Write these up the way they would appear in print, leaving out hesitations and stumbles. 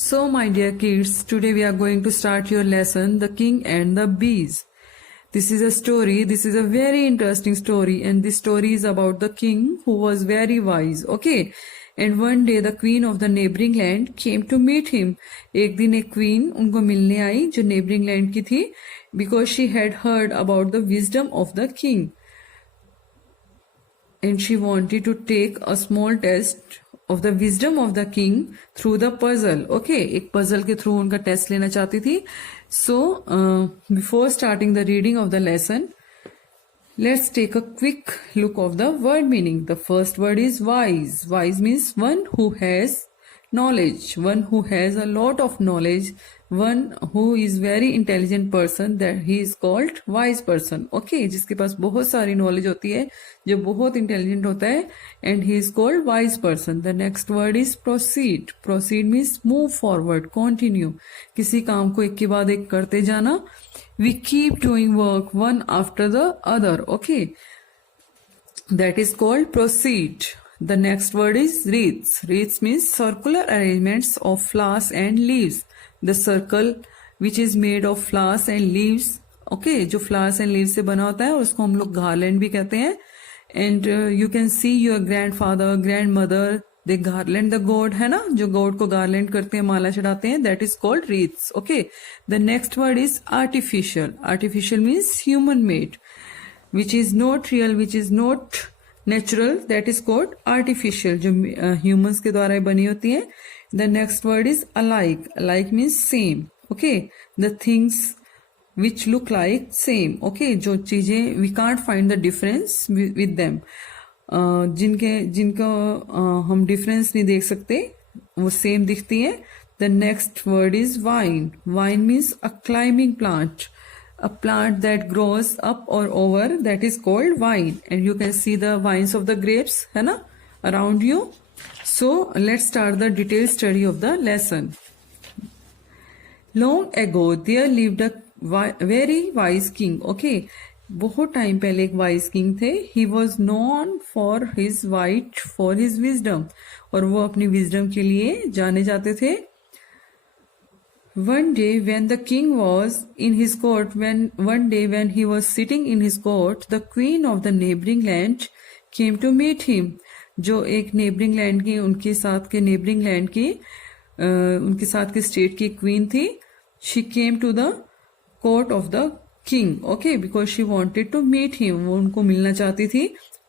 So, my dear kids, today we are going to start your lesson, The King and the Bees. This is a story, this is a very interesting story, and this story is about the king who was very wise, okay? And one day the queen of the neighboring land came to meet him. एक दिन एक queen उनको मिलने आई जो neighboring land की थी, because she had heard about the wisdom of the king. And she wanted to take a small test of the wisdom of the king through the puzzle. Okay, एक puzzle के through उनका test लेना चाहती थी. So, before starting the reading of the lesson, let's take a quick look of the word meaning. The first word is wise. Wise means one who has knowledge, one who has a lot of knowledge, one who is very intelligent person, that he is called wise person. Okay, जिसके पास बहुत सारी knowledge होती है, जो बहुत intelligent होता है, and he is called wise person. The next word is proceed. Proceed means move forward, continue. किसी काम को एक के बाद एक करते जाना. We keep doing work one after the other. Okay, that is called proceed. The next word is wreaths. Wreaths means circular arrangements of flowers and leaves. The circle which is made of flowers and leaves. Okay, जो flowers and leaves से बना होता है, उसको हम लोग garland भी कहते हैं. And you can see your grandfather, grandmother, they garland the gourd, है ना, जो gourd को garland करते हैं, माला चढ़ाते हैं, that is called wreaths. Okay, the next word is artificial. Artificial means human made, which is not real, which is not natural, that is called artificial, जो humans के द्वारा बनी होती है. The next word is alike. Alike means same. Okay, the things which look like same. Okay, जो चीजें we can't find the difference with them, जिनका हम difference नहीं देख सकते, वो same दिखती हैं. The next word is vine. Vine means a climbing plant, a plant that grows up or over, that is called vine. And you can see the vines of the grapes, है ना, around you. So let's start the detailed study of the lesson. Long ago there lived a very wise king. Okay, बहुत time पहले एक wise king थे. He was known for his wit, for his wisdom, और वो अपनी wisdom के लिए जाने जाते थे. One day when the king was in his court, when he was sitting in his court, the queen of the neighboring land came to meet him. जो एक neighboring land की, उनके साथ के neighboring land की, उनके साथ के state की queen थी. She came to the court of the king. Okay, because she wanted to meet him. वो उनको मिलना चाहती थी.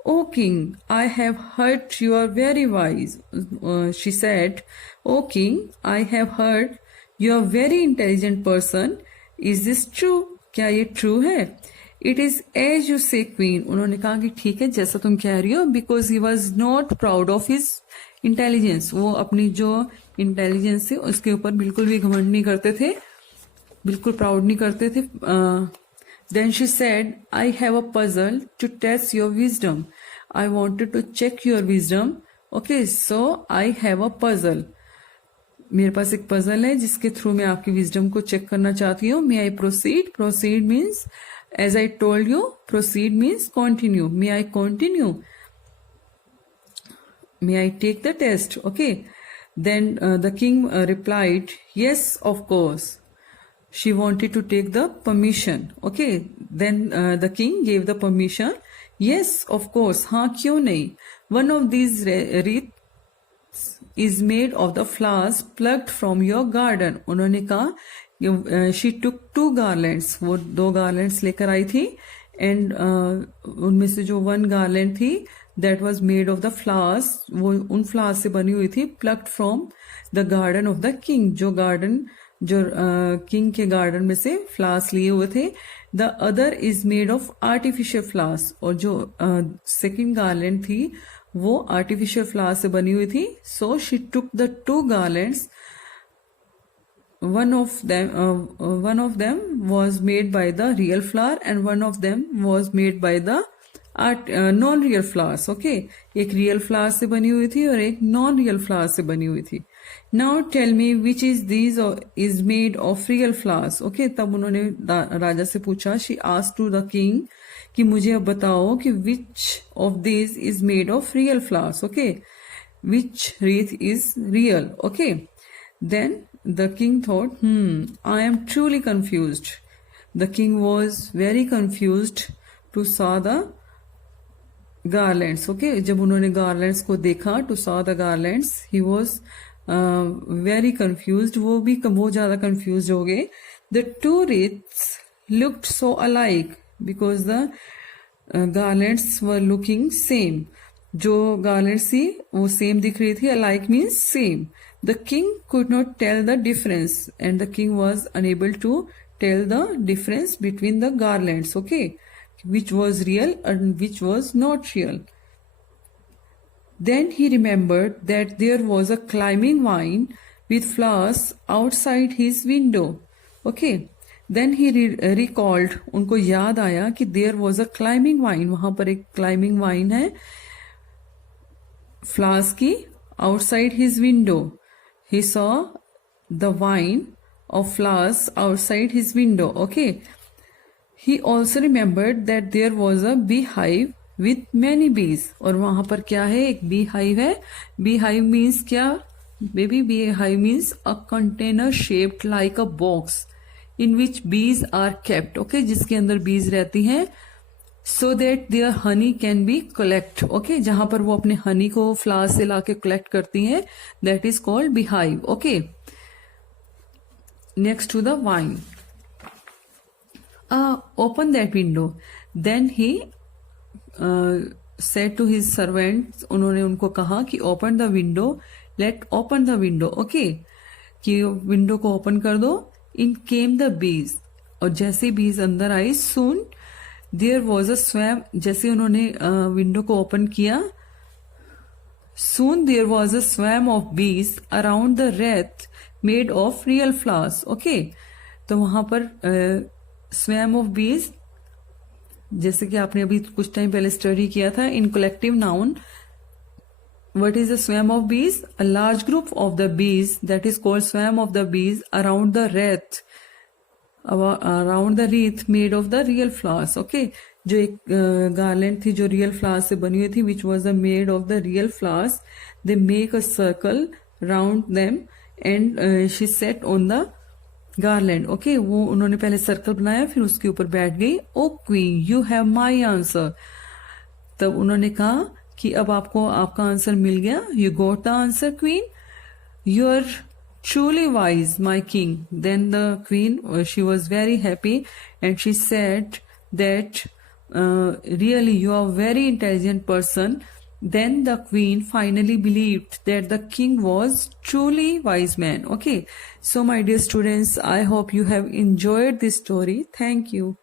O king, I have heard you are very wise. She said, O king, I have heard you are very intelligent person. Is this true? क्या ये true है? It is as you say, queen. उन्होंने कहा कि ठीक है जैसा तुम कह रही हो. Because he was not proud of his intelligence. वो अपनी जो intelligence है उसके ऊपर बिल्कुल भी घमंड नहीं करते थे, बिल्कुल proud नहीं करते थे. Then she said, I have a puzzle to test your wisdom. I wanted to check your wisdom. Okay, so I have a puzzle. मेरे पास एक puzzle है जिसके थ्रू मैं आपकी wisdom को check करना चाहती हूँ. May I proceed? Proceed means, as I told you, proceed means continue. May I continue? May I take the test? Okay. Then the king replied, yes, of course. She wanted to take the permission. Okay. Then the king gave the permission. Yes, of course. हाँ क्यों नहीं? One of these wreaths is made of the flowers plucked from your garden. उन्होंने कहा, she took 2 garlands. वो 2 garlands लेकर आई थी. And उनमें से जो 1 garland थी, that was made of the flowers. वो उन flowers से बनी हुई थी. Plucked from the garden of the king. जो garden, जो king के garden में से flowers लिए हुए थे. The other is made of artificial flowers. और जो second garland थी, वो artificial flowers से बनी हुई थी. So she took the 2 garlands. One of them was made by the real flower and one of them was made by the non-real flowers. Okay, एक real flower से बनी हुई थी और एक non-real flower से बनी हुई थी. Now tell me which is these is made of real flowers. Okay, तब उन्होंने राजा से पूछा. She asked to the king कि मुझे अब बताओ कि which of these is made of real flowers. Okay, which wreath is real. Okay, then The king thought, I am truly confused. The king was very confused to saw the garlands. Okay, जब उन्होंने garlands को देखा, to saw the garlands, he was very confused. वो ज़्यादा confused हो गए. The two wreaths looked so alike because the garlands were looking same. जो garlands थी वो same दिख रही थी. Alike means same. The king could not tell the difference, and the king was unable to tell the difference between the garlands. Okay, which was real and which was not real. Then he remembered that there was a climbing vine with flowers outside his window. Okay, then he recalled, उनको याद आया कि there was a climbing vine, वहां पर एक climbing vine है flowers की, outside his window. He saw the vine of flowers outside his window. Okay. He also remembered that there was a beehive with many bees. और वहां पर क्या है? एक beehive है. Beehive means क्या? Baby, beehive means a container shaped like a box in which bees are kept. Okay, जिसके अंदर bees रहती हैं, so that their honey can be collect. Okay, जहां पर वो अपने honey को flowers से लाके collect करती हैं, that is called beehive. Okay, next to the vine. Open that window. Then he said to his servants, उन्होंने उनको कहा कि open the window, open the window. Okay, कि विंडो को ओपन कर दो. In came the bees, और जैसे bees अंदर आई, soon there was a swarm. जैसे उन्होंने विंडो को ओपन किया, soon there was a swarm of bees around the wreath made of real flowers. Okay, तो वहां पर swarm of bees, जैसे कि आपने अभी कुछ टाइम पहले स्टडी किया था, इन collective noun, what is a swarm of bees? A large group of the bees, that is called swarm of the bees, around the wreath, around the wreath made of the real flowers. Okay, जो एक garland थी जो real flowers से बनी हुई थी, which was made of the real flowers. They make a circle round them and she sat on the garland. Okay, वो उन्होंने पहले सर्कल बनाया, फिर उसके ऊपर बैठ गई. O queen, you have my answer. तब उन्होंने कहा कि अब आपको आपका आंसर मिल गया. You got the answer queen. You are truly wise, my king. Then the queen, she was very happy and she said that really you are a very intelligent person. Then the queen finally believed that the king was truly wise man. Okay, so my dear students, I hope you have enjoyed this story. Thank you.